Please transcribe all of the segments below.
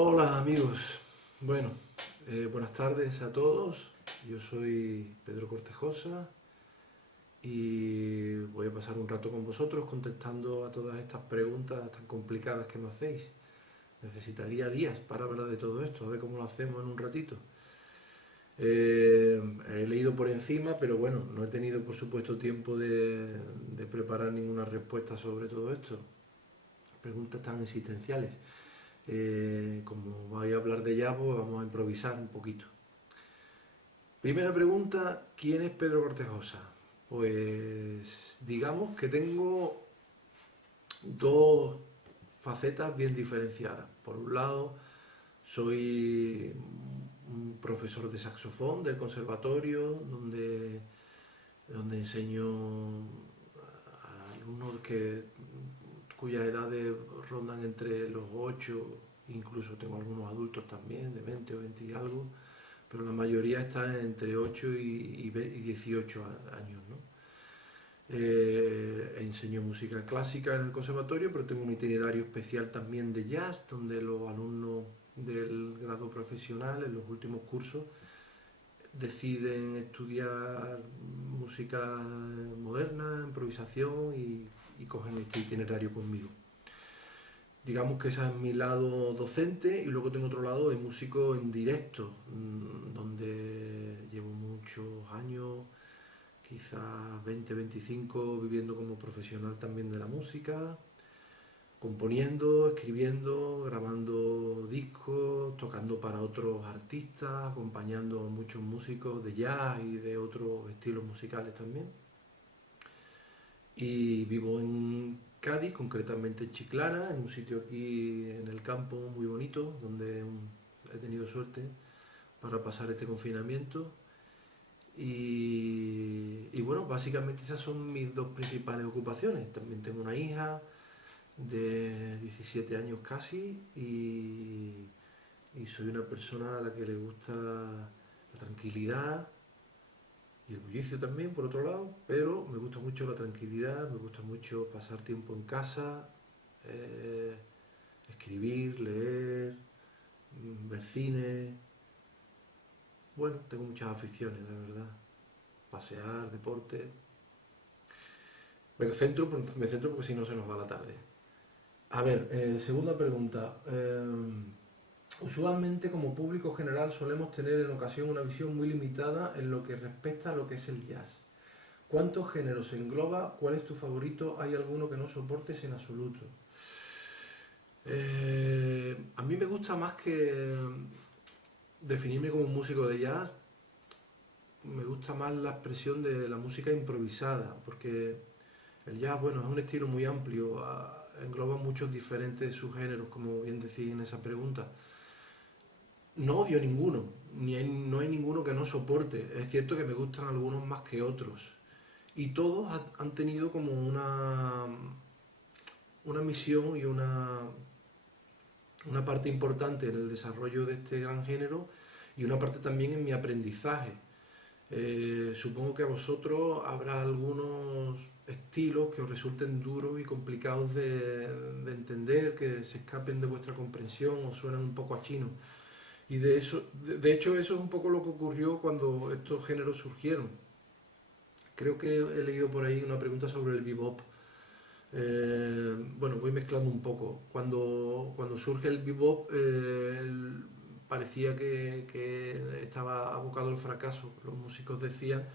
Hola amigos, bueno, buenas tardes a todos. Yo soy Pedro Cortejosa y voy a pasar un rato con vosotros contestando a todas estas preguntas tan complicadas que me hacéis. Necesitaría días para hablar de todo esto, a ver cómo lo hacemos en un ratito. He leído por encima, pero bueno, no he tenido por supuesto tiempo de preparar ninguna respuesta sobre todo esto. Preguntas tan existenciales. Como voy a hablar de ya, pues vamos a improvisar un poquito. Primera pregunta, ¿quién es Pedro Cortejosa? Pues digamos que tengo dos facetas bien diferenciadas. Por un lado, soy un profesor de saxofón del conservatorio, donde enseño a alumnos cuyas edades rondan entre los 8, incluso tengo algunos adultos también, de 20 o 20 y algo, pero la mayoría está entre 8 y 18 años, ¿no? Enseño música clásica en el conservatorio, pero tengo un itinerario especial también de jazz, donde los alumnos del grado profesional en los últimos cursos deciden estudiar música moderna, improvisación y cogen este itinerario conmigo. Digamos que ese es mi lado docente y luego tengo otro lado de músico en directo, donde llevo muchos años, quizás 20, 25, viviendo como profesional también de la música, componiendo, escribiendo, grabando discos, tocando para otros artistas, acompañando a muchos músicos de jazz y de otros estilos musicales también. Y vivo en Cádiz, concretamente en Chiclana, en un sitio aquí en el campo muy bonito, donde he tenido suerte para pasar este confinamiento. Y bueno, básicamente esas son mis dos principales ocupaciones. También tengo una hija de 17 años casi y soy una persona a la que le gusta la tranquilidad y el bullicio también, por otro lado, pero me gusta mucho la tranquilidad, me gusta mucho pasar tiempo en casa, eh, escribir, leer, ver cine. Bueno, tengo muchas aficiones, la verdad. Pasear, deporte. Me centro porque si no se nos va la tarde. A ver, segunda pregunta. Usualmente como público general solemos tener en ocasión una visión muy limitada en lo que respecta a lo que es el jazz. ¿Cuántos géneros engloba? ¿Cuál es tu favorito? ¿Hay alguno que no soportes en absoluto? A mí me gusta más que definirme como un músico de jazz, me gusta más la expresión de la música improvisada, porque el jazz, bueno, es un estilo muy amplio, engloba muchos diferentes subgéneros, como bien decís en esa pregunta. No odio ninguno, no hay ninguno que no soporte. Es cierto que me gustan algunos más que otros. Y todos han tenido como una misión y una parte importante en el desarrollo de este gran género y una parte también en mi aprendizaje. Supongo que a vosotros habrá algunos estilos que os resulten duros y complicados de entender, que se escapen de vuestra comprensión o suenan un poco a chino. Y de hecho eso es un poco lo que ocurrió cuando estos géneros surgieron. Creo que he leído por ahí una pregunta sobre el bebop. Bueno, voy mezclando un poco. Cuando surge el bebop, parecía que estaba abocado al fracaso. Los músicos decían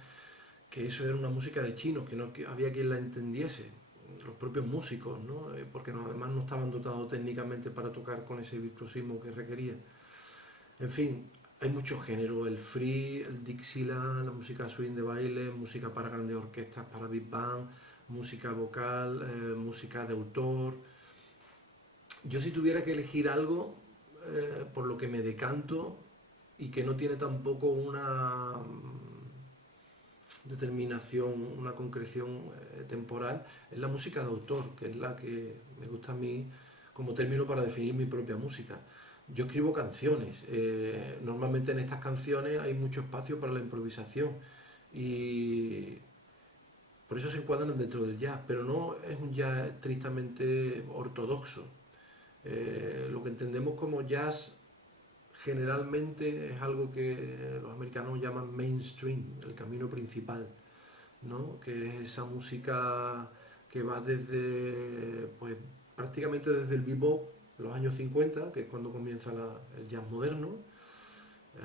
que eso era una música de chinos, que había quien la entendiese. Los propios músicos, ¿no? Porque además no estaban dotados técnicamente para tocar con ese virtuosismo que requería. En fin, hay muchos géneros, el free, el Dixieland, la música swing de baile, música para grandes orquestas, para big band, música vocal, música de autor. Yo si tuviera que elegir algo por lo que me decanto y que no tiene tampoco una determinación, una concreción temporal, es la música de autor, que es la que me gusta a mí como término para definir mi propia música. Yo escribo canciones, normalmente en estas canciones hay mucho espacio para la improvisación y por eso se encuadran dentro del jazz, pero no es un jazz estrictamente ortodoxo. Lo que entendemos como jazz generalmente es algo que los americanos llaman mainstream, el camino principal, ¿no? Que es esa música que va desde, pues prácticamente desde el bebop, los años 50, que es cuando comienza el jazz moderno,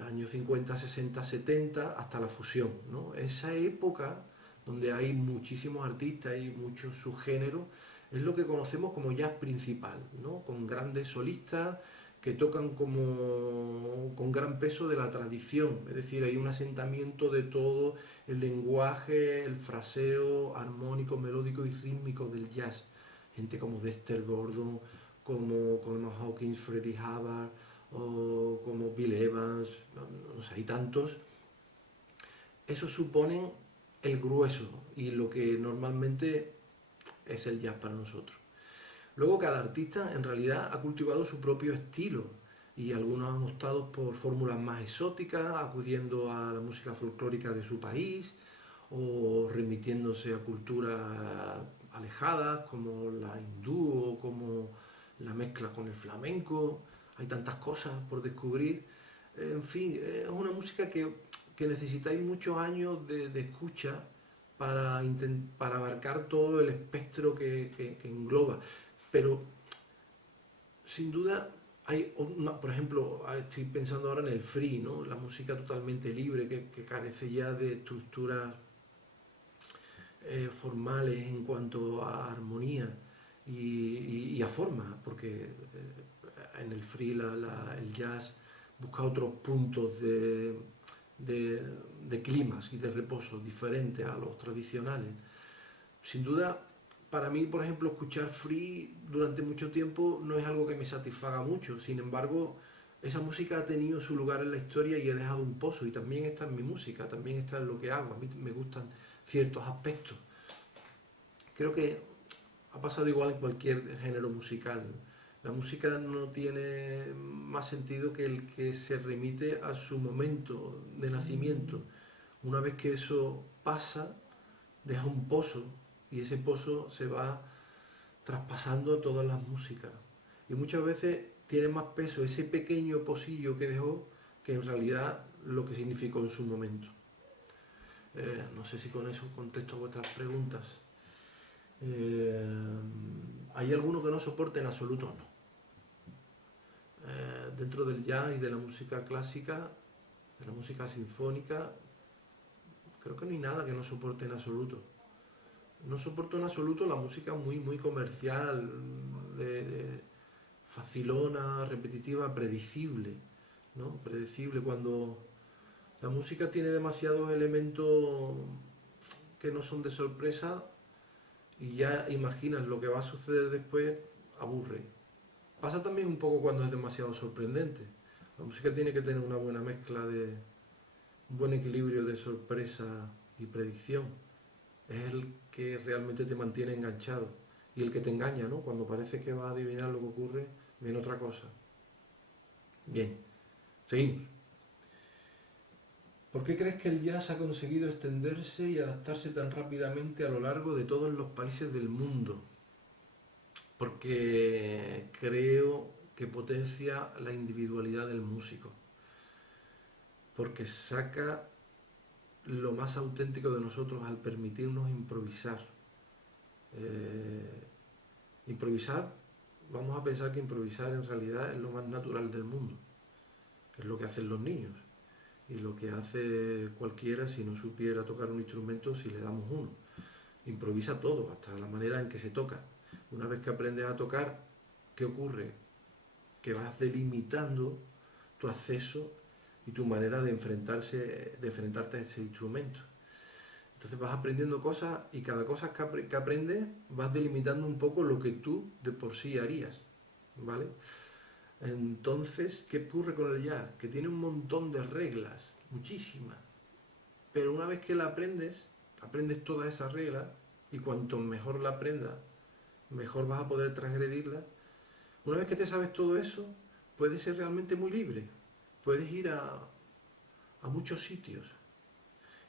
años 50, 60, 70, hasta la fusión, ¿no? Esa época donde hay muchísimos artistas y muchos subgéneros, es lo que conocemos como jazz principal, ¿no? Con grandes solistas que tocan como con gran peso de la tradición, es decir, hay un asentamiento de todo el lenguaje, el fraseo armónico, melódico y rítmico del jazz. Gente como Dexter Gordon, como Coleman Hawkins, Freddie Hubbard, o como Bill Evans, no sé, hay tantos. Eso suponen el grueso y lo que normalmente es el jazz para nosotros. Luego cada artista en realidad ha cultivado su propio estilo y algunos han optado por fórmulas más exóticas, acudiendo a la música folclórica de su país o remitiéndose a culturas alejadas como la hindú o como la mezcla con el flamenco. Hay tantas cosas por descubrir. En fin, es una música que necesitáis muchos años de escucha para abarcar todo el espectro que engloba. Pero, sin duda, hay por ejemplo, estoy pensando ahora en el free, ¿no? La música totalmente libre que carece ya de estructuras formales en cuanto a armonía y a forma, porque en el free el jazz busca otros puntos de climas y de reposo diferentes a los tradicionales. Sin duda, para mí, por ejemplo, escuchar free durante mucho tiempo no es algo que me satisfaga mucho. Sin embargo, esa música ha tenido su lugar en la historia y he dejado un pozo. Y también está en mi música, también está en lo que hago. A mí me gustan ciertos aspectos. Creo que ha pasado igual en cualquier género musical. La música no tiene más sentido que el que se remite a su momento de nacimiento. Una vez que eso pasa, deja un pozo y ese pozo se va traspasando a todas las músicas. Y muchas veces tiene más peso ese pequeño pocillo que dejó que en realidad lo que significó en su momento. No sé si con eso contesto vuestras preguntas. ¿Hay alguno que no soporte en absoluto? No. Dentro del jazz y de la música clásica, de la música sinfónica, creo que no hay nada que no soporte en absoluto. No soporto en absoluto la música muy comercial, facilona, repetitiva, predecible, ¿no? Predecible cuando la música tiene demasiados elementos que no son de sorpresa y ya imaginas lo que va a suceder después, aburre. Pasa también un poco cuando es demasiado sorprendente. La música tiene que tener una buena mezcla un buen equilibrio de sorpresa y predicción. Es el que realmente te mantiene enganchado y el que te engaña, ¿no? Cuando parece que va a adivinar lo que ocurre, viene otra cosa. Bien, seguimos. ¿Por qué crees que el jazz ha conseguido extenderse y adaptarse tan rápidamente a lo largo de todos los países del mundo? Porque creo que potencia la individualidad del músico, porque saca lo más auténtico de nosotros al permitirnos improvisar. Improvisar, vamos a pensar que improvisar en realidad es lo más natural del mundo, es lo que hacen los niños y lo que hace cualquiera si no supiera tocar un instrumento si le damos uno. Improvisa todo, hasta la manera en que se toca. Una vez que aprendes a tocar, ¿qué ocurre? Que vas delimitando tu acceso y tu manera de enfrentarte a ese instrumento. Entonces vas aprendiendo cosas y cada cosa que aprendes vas delimitando un poco lo que tú de por sí harías, ¿vale? Entonces, ¿qué ocurre con el jazz? Que tiene un montón de reglas, muchísimas, pero una vez que la aprendes todas esas reglas y cuanto mejor la aprendas, mejor vas a poder transgredirla. Una vez que te sabes todo eso, puedes ser realmente muy libre, puedes ir a muchos sitios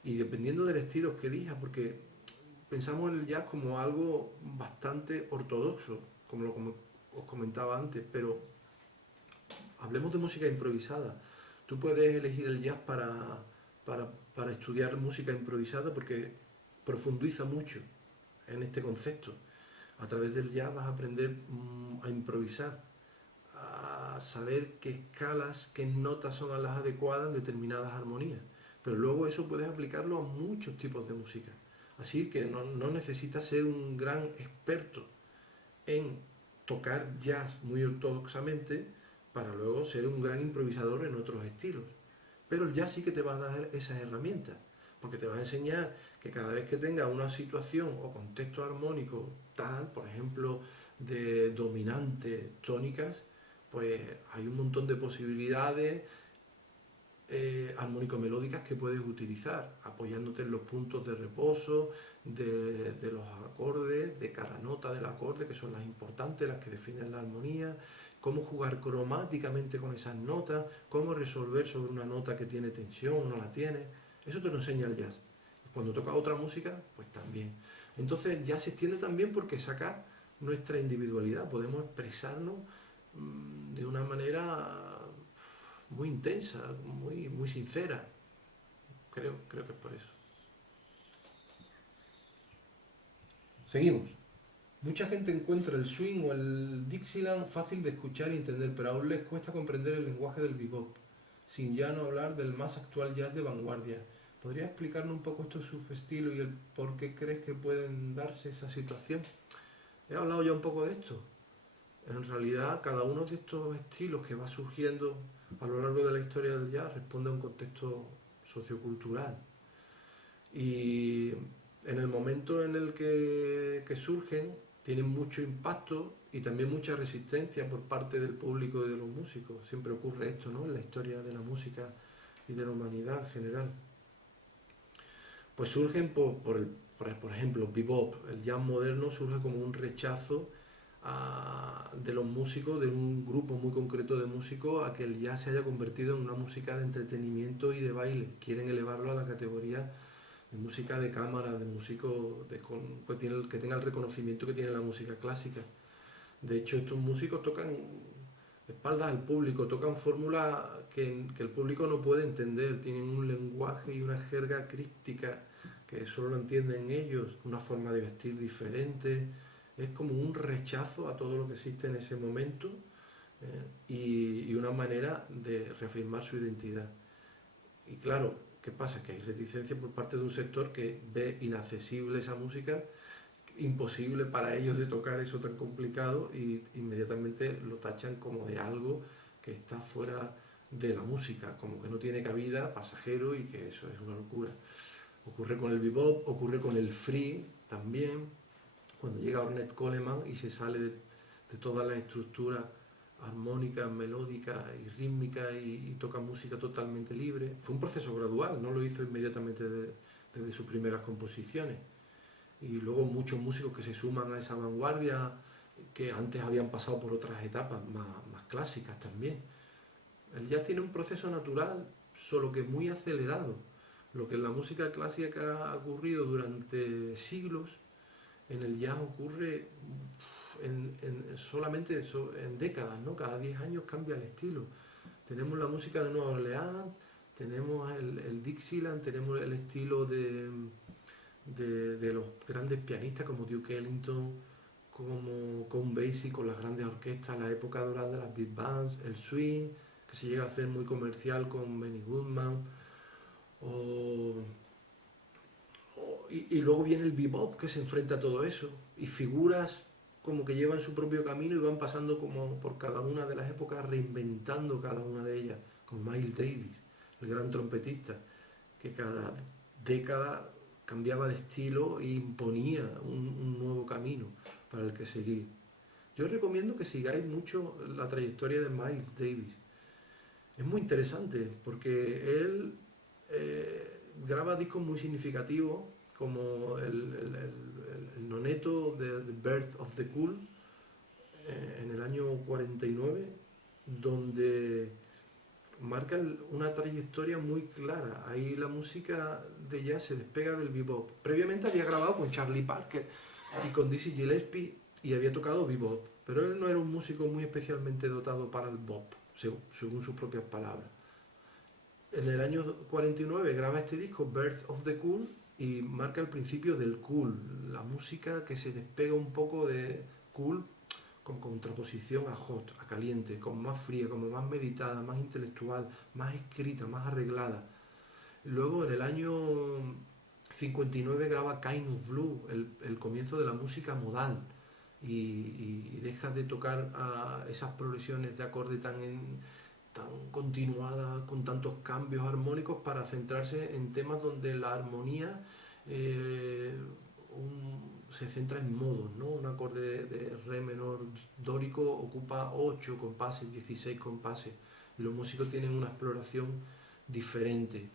y dependiendo del estilo que elijas, porque pensamos en el jazz como algo bastante ortodoxo, como os comentaba antes, pero hablemos de música improvisada. Tú puedes elegir el jazz para estudiar música improvisada porque profundiza mucho en este concepto. A través del jazz vas a aprender a improvisar, a saber qué escalas, qué notas son las adecuadas en determinadas armonías. Pero luego eso puedes aplicarlo a muchos tipos de música. Así que no necesitas ser un gran experto en tocar jazz muy ortodoxamente para luego ser un gran improvisador en otros estilos. Pero el jazz sí que te va a dar esas herramientas, porque te va a enseñar que cada vez que tengas una situación o contexto armónico tal, por ejemplo, de dominantes tónicas, pues hay un montón de posibilidades armónico-melódicas que puedes utilizar, apoyándote en los puntos de reposo, de los acordes, de cada nota del acorde, que son las importantes, las que definen la armonía, cómo jugar cromáticamente con esas notas, cómo resolver sobre una nota que tiene tensión o no la tiene. Eso te lo enseña el jazz. Cuando toca otra música, pues también. Entonces el jazz se extiende también porque saca nuestra individualidad, podemos expresarnos de una manera muy intensa, muy sincera. Creo que es por eso. Seguimos. Mucha gente encuentra el swing o el Dixieland fácil de escuchar y entender, pero aún les cuesta comprender el lenguaje del bebop, sin ya no hablar del más actual jazz de vanguardia. ¿Podría explicarnos un poco estos subestilos y el por qué crees que pueden darse esa situación? He hablado ya un poco de esto. En realidad, cada uno de estos estilos que va surgiendo a lo largo de la historia del jazz responde a un contexto sociocultural. Y en el momento en el que surgen, tienen mucho impacto y también mucha resistencia por parte del público y de los músicos. Siempre ocurre esto, ¿no?, en la historia de la música y de la humanidad en general. Pues surgen por ejemplo, bebop. El jazz moderno surge como un rechazo de los músicos, de un grupo muy concreto de músicos, a que el jazz se haya convertido en una música de entretenimiento y de baile. Quieren elevarlo a la categoría de música de cámara, de músico que tenga el reconocimiento que tiene la música clásica. De hecho, estos músicos tocan de espaldas al público, tocan fórmulas que el público no puede entender, tienen un lenguaje y una jerga críptica que solo lo entienden ellos, una forma de vestir diferente. Es como un rechazo a todo lo que existe en ese momento y una manera de reafirmar su identidad. Y claro, ¿qué pasa? Que hay reticencia por parte de un sector que ve inaccesible esa música, imposible para ellos de tocar eso tan complicado, y inmediatamente lo tachan como de algo que está fuera de la música, como que no tiene cabida, pasajero, y que eso es una locura. Ocurre con el bebop, ocurre con el free también, cuando llega Ornette Coleman y se sale de toda la estructura armónica, melódica y rítmica y toca música totalmente libre. Fue un proceso gradual, no lo hizo inmediatamente desde sus primeras composiciones. Y luego muchos músicos que se suman a esa vanguardia, que antes habían pasado por otras etapas más clásicas también. El jazz tiene un proceso natural, solo que muy acelerado. Lo que en la música clásica ha ocurrido durante siglos, en el jazz ocurre solamente en décadas, ¿no? Cada 10 años cambia el estilo. Tenemos la música de Nueva Orleans, tenemos el Dixieland, tenemos el estilo de los grandes pianistas como Duke Ellington, como Count Basie con las grandes orquestas, la época dorada de las big bands, el swing, que se llega a hacer muy comercial con Benny Goodman, y luego viene el bebop, que se enfrenta a todo eso, y figuras como que llevan su propio camino y van pasando como por cada una de las épocas, reinventando cada una de ellas, como Miles Davis, el gran trompetista, que cada década cambiaba de estilo e imponía un nuevo camino para el que seguir. Yo os recomiendo que sigáis mucho la trayectoria de Miles Davis. Es muy interesante porque él graba discos muy significativos, como el noneto de The Birth of the Cool en el año 49, donde marca una trayectoria muy clara. Ahí la música de jazz se despega del bebop. Previamente había grabado con Charlie Parker y con Dizzy Gillespie y había tocado bebop, pero él no era un músico muy especialmente dotado para el bop, según sus propias palabras. En el año 49 graba este disco, Birth of the Cool, y marca el principio del cool, la música que se despega un poco de cool con contraposición a hot, a caliente, como más fría, como más meditada, más intelectual, más escrita, más arreglada. Luego en el año 59 graba Kind of Blue, el comienzo de la música modal, y deja de tocar esas progresiones de acorde tan continuadas, con tantos cambios armónicos, para centrarse en temas donde la armonía se centra en modos, ¿no? Un acorde de re menor dórico ocupa 8 compases, 16 compases. Los músicos tienen una exploración diferente.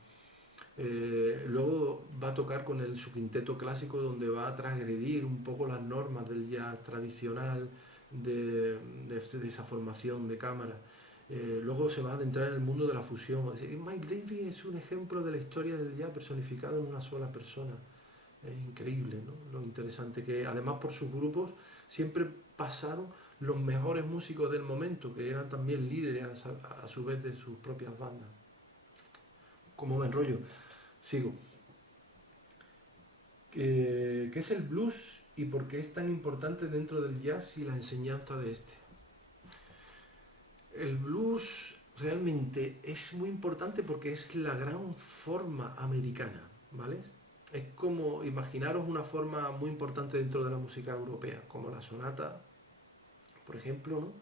Luego va a tocar con su quinteto clásico, donde va a transgredir un poco las normas del jazz tradicional, de esa formación de cámara. Luego se va a adentrar en el mundo de la fusión. Miles Davis es un ejemplo de la historia del jazz personificado en una sola persona. Es increíble, ¿no? Lo interesante que, además, por sus grupos siempre pasaron los mejores músicos del momento, que eran también líderes a su vez de sus propias bandas. ¿Cómo me enrollo? Sigo. ¿Qué es el blues y por qué es tan importante dentro del jazz y la enseñanza de este? El blues realmente es muy importante porque es la gran forma americana, ¿vale? Es como imaginaros una forma muy importante dentro de la música europea, como la sonata, por ejemplo, ¿no?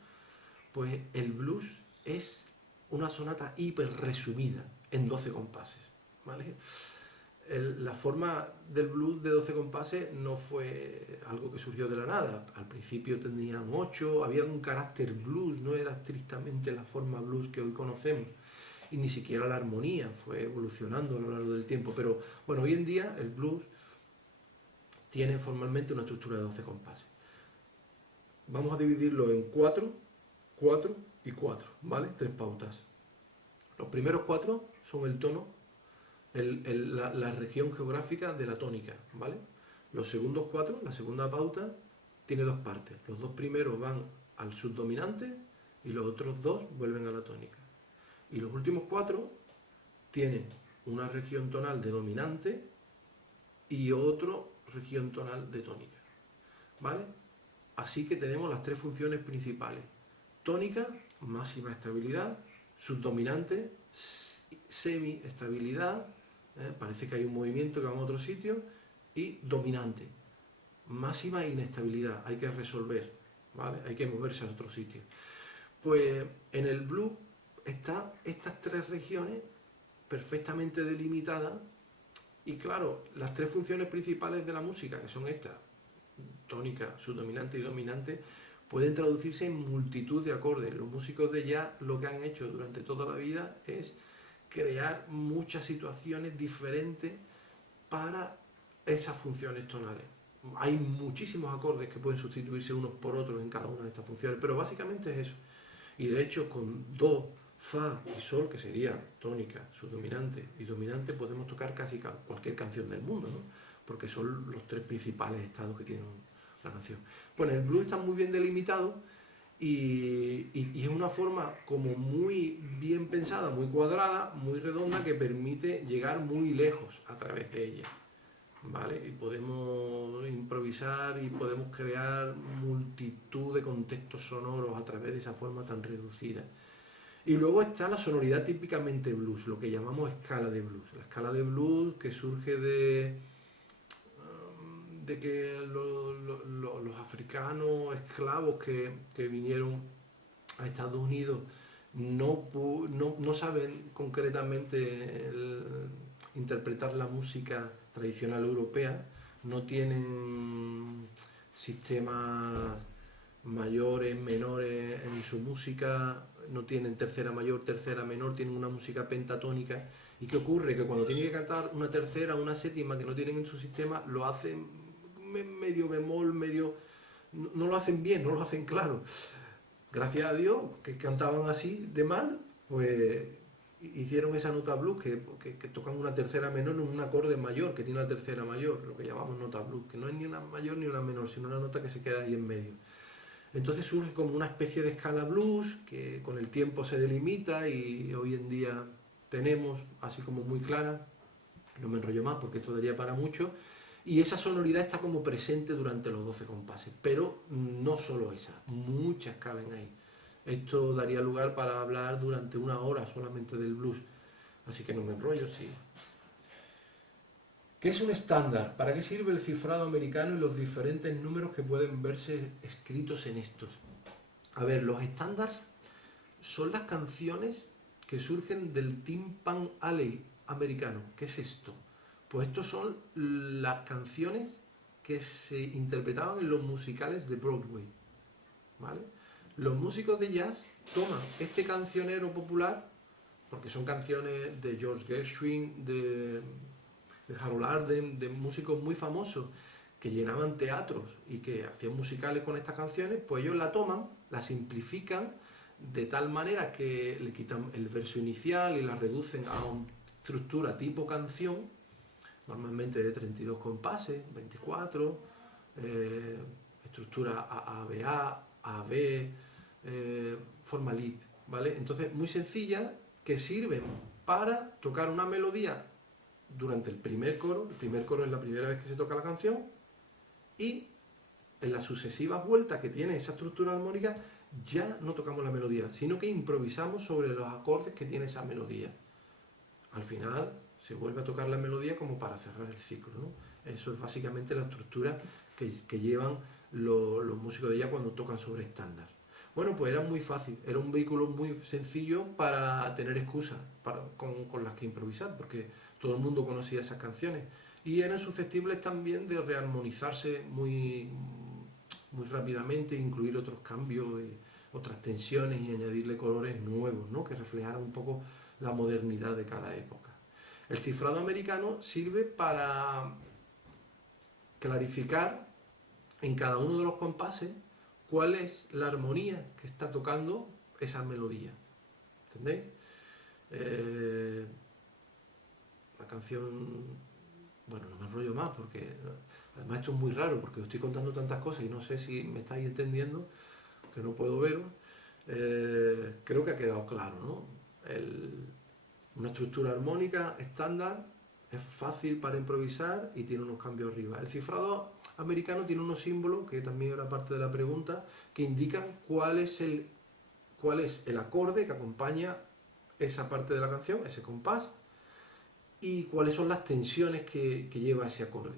Pues el blues es una sonata hiper resumida en 12 compases, ¿vale? La forma del blues de 12 compases no fue algo que surgió de la nada. Al principio tenían 8, había un carácter blues, no era estrictamente la forma blues que hoy conocemos. Y ni siquiera la armonía fue evolucionando a lo largo del tiempo. Pero bueno, hoy en día el blues tiene formalmente una estructura de 12 compases. Vamos a dividirlo en 4, 4 y 4, ¿vale? 3 pautas. Los primeros 4 son el tono, la región geográfica de la tónica, ¿vale? Los segundos 4, la segunda pauta, tiene 2 partes. Los 2 primeros van al subdominante y los otros 2 vuelven a la tónica. Y los últimos 4 tienen una región tonal de dominante y otra región tonal de tónica, ¿vale? Así que tenemos las 3 funciones principales. Tónica, máxima estabilidad; subdominante, semi-estabilidad, parece que hay un movimiento que va a otro sitio; y dominante, máxima inestabilidad, hay que resolver, ¿vale? Hay que moverse a otro sitio. Pues en el blues están estas 3 regiones perfectamente delimitadas, y claro, las 3 funciones principales de la música, que son estas, tónica, subdominante y dominante, pueden traducirse en multitud de acordes. Los músicos de jazz lo que han hecho durante toda la vida es crear muchas situaciones diferentes para esas funciones tonales. Hay muchísimos acordes que pueden sustituirse unos por otros en cada una de estas funciones, pero básicamente es eso. Y de hecho, con do, fa y sol, que sería tónica, subdominante y dominante, podemos tocar casi cualquier canción del mundo, ¿no? Porque son los 3 principales estados que tiene la canción. Bueno, el blues está muy bien delimitado y es una forma como muy bien pensada, muy cuadrada, muy redonda, que permite llegar muy lejos a través de ella, ¿vale? Y podemos improvisar y podemos crear multitud de contextos sonoros a través de esa forma tan reducida. Y luego está la sonoridad típicamente blues, lo que llamamos escala de blues. La escala de blues, que surge de que los africanos esclavos que vinieron a Estados Unidos no saben concretamente interpretar la música tradicional europea, no tienen sistemas mayores, menores en su música, no tienen tercera mayor, tercera menor, tienen una música pentatónica. ¿Y qué ocurre? Que cuando tienen que cantar una tercera, una séptima que no tienen en su sistema, lo hacen medio bemol, medio... No lo hacen bien, no lo hacen claro. Gracias a Dios, que cantaban así de mal, pues hicieron esa nota blues, que tocan una tercera menor en un acorde mayor, que tiene una tercera mayor, lo que llamamos nota blues, que no es ni una mayor ni una menor, sino una nota que se queda ahí en medio. Entonces surge como una especie de escala blues que con el tiempo se delimita y hoy en día tenemos así como muy clara, no me enrollo más porque esto daría para mucho, y esa sonoridad está como presente durante los 12 compases, pero no solo esa, muchas caben ahí. Esto daría lugar para hablar durante una hora solamente del blues, así que no me enrollo, sí. ¿Qué es un estándar? ¿Para qué sirve el cifrado americano y los diferentes números que pueden verse escritos en estos? A ver, los estándares son las canciones que surgen del Tin Pan Alley americano. ¿Qué es esto? Pues estos son las canciones que se interpretaban en los musicales de Broadway, ¿vale? Los músicos de jazz toman este cancionero popular, porque son canciones de George Gershwin, de Harold Arden, de músicos muy famosos que llenaban teatros y que hacían musicales con estas canciones, pues ellos la toman, la simplifican de tal manera que le quitan el verso inicial y la reducen a una estructura tipo canción, normalmente de 32 compases, 24, estructura AABA, AB, forma lead, ¿vale? Entonces, muy sencilla, que sirven para tocar una melodía durante el primer coro es la primera vez que se toca la canción, y en las sucesivas vueltas que tiene esa estructura armónica ya no tocamos la melodía, sino que improvisamos sobre los acordes que tiene esa melodía. Al final se vuelve a tocar la melodía como para cerrar el ciclo, ¿no? Eso es básicamente la estructura que llevan los músicos de jazz cuando tocan sobre estándar. Bueno, pues era muy fácil, era un vehículo muy sencillo para tener excusas con las que improvisar, porque todo el mundo conocía esas canciones y eran susceptibles también de rearmonizarse muy rápidamente, incluir otros cambios, otras tensiones y añadirle colores nuevos, ¿no? Que reflejaran un poco la modernidad de cada época. El cifrado americano sirve para clarificar en cada uno de los compases cuál es la armonía que está tocando esa melodía. ¿Entendéis? La canción... Bueno, no me enrollo más porque además esto es muy raro porque os estoy contando tantas cosas y no sé si me estáis entendiendo, que no puedo veros. Creo que ha quedado claro, ¿no? Una estructura armónica estándar es fácil para improvisar y tiene unos cambios arriba. El cifrado americano tiene unos símbolos, que también era parte de la pregunta, que indican cuál es el acorde que acompaña esa parte de la canción, ese compás, y cuáles son las tensiones que lleva ese acorde.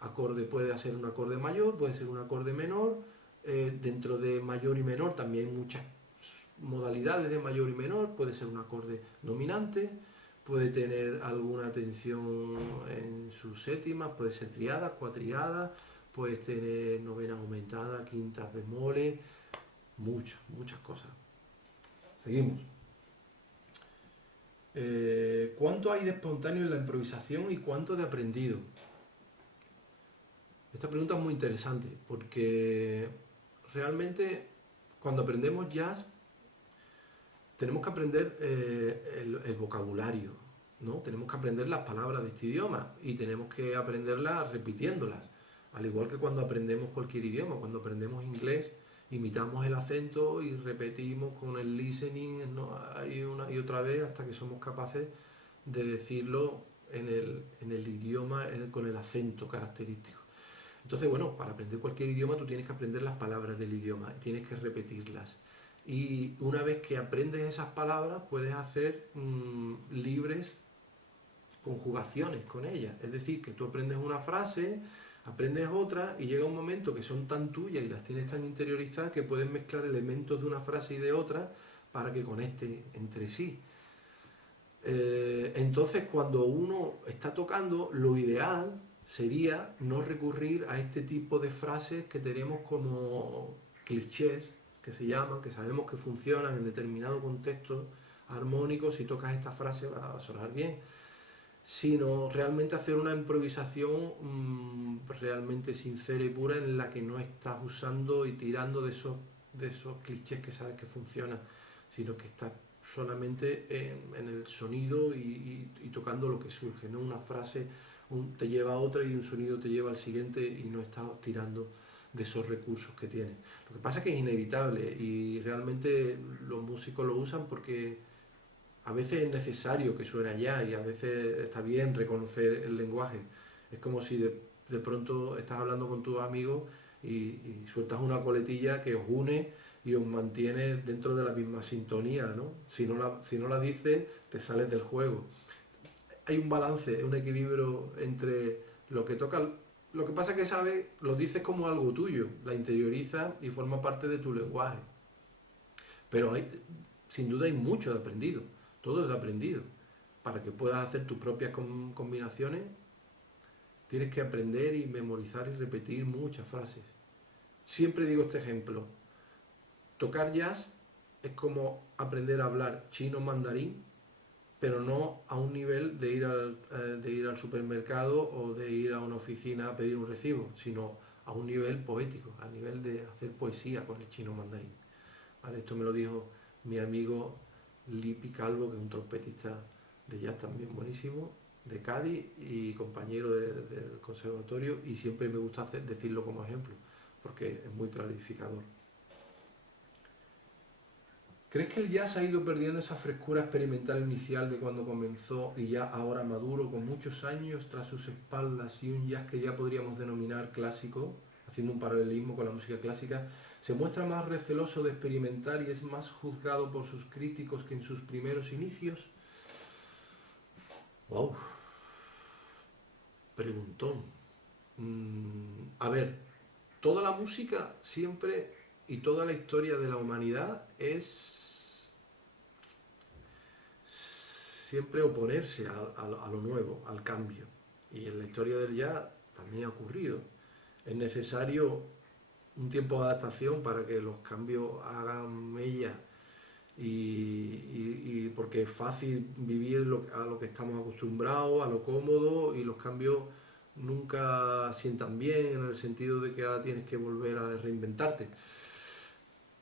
Acorde puede ser un acorde mayor, puede ser un acorde menor, dentro de mayor y menor también hay muchas modalidades de mayor y menor, puede ser un acorde dominante, puede tener alguna tensión en sus séptimas, puede ser triada, cuatriada, puede tener novenas aumentadas, quintas bemoles, muchas cosas. Seguimos. ¿Cuánto hay de espontáneo en la improvisación y cuánto de aprendido? Esta pregunta es muy interesante porque realmente cuando aprendemos jazz tenemos que aprender el vocabulario, ¿no? Tenemos que aprender las palabras de este idioma y tenemos que aprenderlas repitiéndolas. Al igual que cuando aprendemos cualquier idioma, cuando aprendemos inglés, imitamos el acento y repetimos con el listening, ¿no? Una y otra vez hasta que somos capaces de decirlo en el idioma con el acento característico. Entonces, bueno, para aprender cualquier idioma tú tienes que aprender las palabras del idioma, tienes que repetirlas. Y una vez que aprendes esas palabras, puedes hacer libres conjugaciones con ellas. Es decir, que tú aprendes una frase, aprendes otra y llega un momento que son tan tuyas y las tienes tan interiorizadas que puedes mezclar elementos de una frase y de otra para que conecten entre sí. Entonces, cuando uno está tocando, lo ideal sería no recurrir a este tipo de frases que tenemos como clichés, que se llaman, que sabemos que funcionan en determinado contexto armónico. Si tocas esta frase va a sonar bien, sino realmente hacer una improvisación realmente sincera y pura en la que no estás usando y tirando de esos clichés que sabes que funcionan, sino que estás solamente en el sonido y tocando lo que surge, ¿no? Una frase te lleva a otra y un sonido te lleva al siguiente y no estás tirando de esos recursos que tiene. Lo que pasa es que es inevitable y realmente los músicos lo usan porque a veces es necesario que suene allá y a veces está bien reconocer el lenguaje. Es como si de pronto estás hablando con tus amigos y sueltas una coletilla que os une y os mantiene dentro de la misma sintonía, ¿no? Si no la dices, te sales del juego. Hay un balance, un equilibrio entre lo que toca. Lo que pasa es que sabes, lo dices como algo tuyo, la interiorizas y forma parte de tu lenguaje. Pero sin duda hay mucho de aprendido, todo es de aprendido. Para que puedas hacer tus propias combinaciones, tienes que aprender y memorizar y repetir muchas frases. Siempre digo este ejemplo. Tocar jazz es como aprender a hablar chino mandarín, pero no a un nivel de ir al supermercado o de ir a una oficina a pedir un recibo, sino a un nivel poético, a nivel de hacer poesía con el chino mandarín. ¿Vale? Esto me lo dijo mi amigo Lipi Calvo, que es un trompetista de jazz también buenísimo, de Cádiz y compañero del conservatorio, y siempre me gusta decirlo como ejemplo, porque es muy clarificador. ¿Crees que el jazz ha ido perdiendo esa frescura experimental inicial de cuando comenzó y ya ahora maduro, con muchos años tras sus espaldas y un jazz que ya podríamos denominar clásico, haciendo un paralelismo con la música clásica, se muestra más receloso de experimentar y es más juzgado por sus críticos que en sus primeros inicios? ¡Wow! Preguntón. A ver, toda la música siempre y toda la historia de la humanidad es siempre oponerse a lo nuevo, al cambio. Y en la historia del jazz también ha ocurrido. Es necesario un tiempo de adaptación para que los cambios hagan mella y porque es fácil vivir a lo que estamos acostumbrados, a lo cómodo, y los cambios nunca sientan bien en el sentido de que ahora tienes que volver a reinventarte.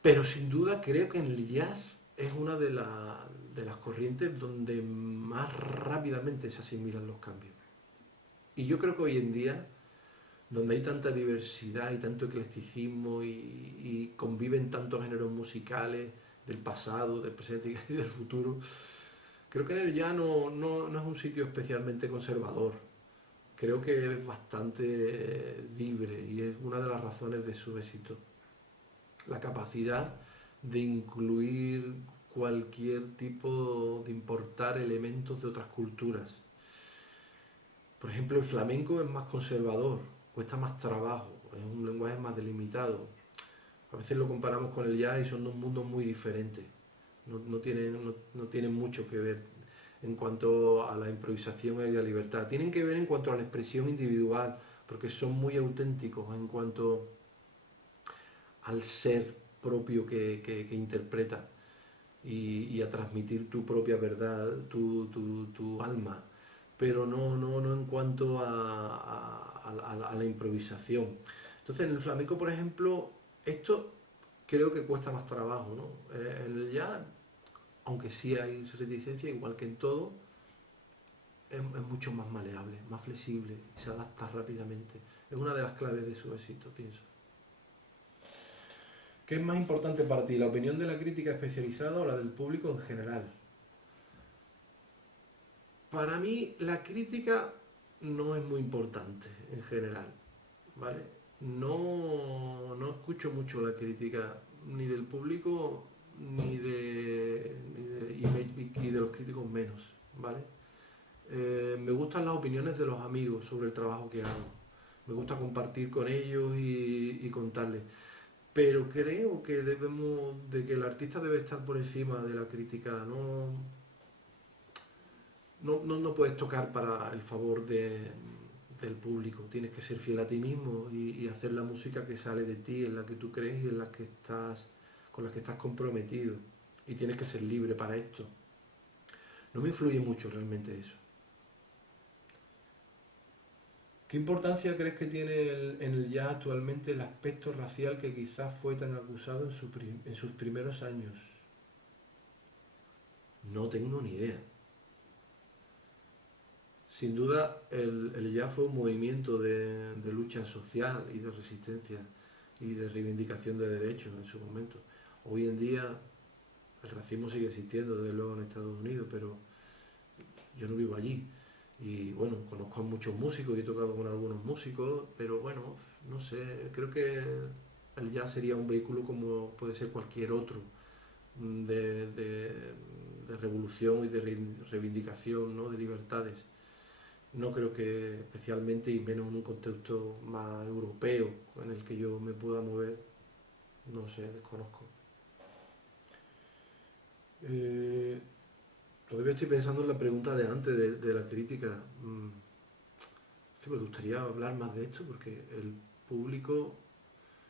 Pero sin duda creo que en el jazz es una de las corrientes donde más rápidamente se asimilan los cambios. Y yo creo que hoy en día, donde hay tanta diversidad y tanto eclecticismo y conviven tantos géneros musicales del pasado, del presente y del futuro, creo que en el jazz no es un sitio especialmente conservador. Creo que es bastante libre y es una de las razones de su éxito. La capacidad de incluir cualquier tipo, de importar elementos de otras culturas. Por ejemplo, el flamenco es más conservador, cuesta más trabajo, es un lenguaje más delimitado. A veces lo comparamos con el jazz y son dos mundos muy diferentes. No tienen mucho que ver en cuanto a la improvisación y a la libertad. Tienen que ver en cuanto a la expresión individual, porque son muy auténticos en cuanto al ser propio que interpreta y a transmitir tu propia verdad, tu alma, pero no en cuanto a la improvisación. Entonces, en el flamenco, por ejemplo, esto creo que cuesta más trabajo, ¿no? En el jazz, aunque sí hay reticencia, igual que en todo, es mucho más maleable, más flexible, se adapta rápidamente. Es una de las claves de su éxito, pienso. ¿Qué es más importante para ti, la opinión de la crítica especializada o la del público en general? Para mí la crítica no es muy importante en general, ¿vale? No escucho mucho la crítica ni del público y de los críticos menos, ¿vale? Me gustan las opiniones de los amigos sobre el trabajo que hago. Me gusta compartir con ellos y contarles. Pero creo que que el artista debe estar por encima de la crítica. No puedes tocar para el favor del público. Tienes que ser fiel a ti mismo y hacer la música que sale de ti, en la que tú crees y con la que estás comprometido. Y tienes que ser libre para esto. No me influye mucho realmente eso. ¿Qué importancia crees que tiene en el jazz actualmente el aspecto racial que quizás fue tan acusado en sus primeros años? No tengo ni idea. Sin duda, el jazz fue un movimiento de lucha social y de resistencia. y de reivindicación de derechos en su momento. Hoy en día el racismo sigue existiendo, desde luego en Estados Unidos, pero yo no vivo allí. Y bueno, conozco a muchos músicos y he tocado con algunos músicos, pero bueno, no sé, creo que el jazz sería un vehículo como puede ser cualquier otro, de revolución y de reivindicación, ¿no? De libertades. No creo que especialmente, y menos en un contexto más europeo en el que yo me pueda mover, no sé, desconozco. Eh, Todavía estoy pensando en la pregunta de antes, de la crítica. Es que me gustaría hablar más de esto porque el público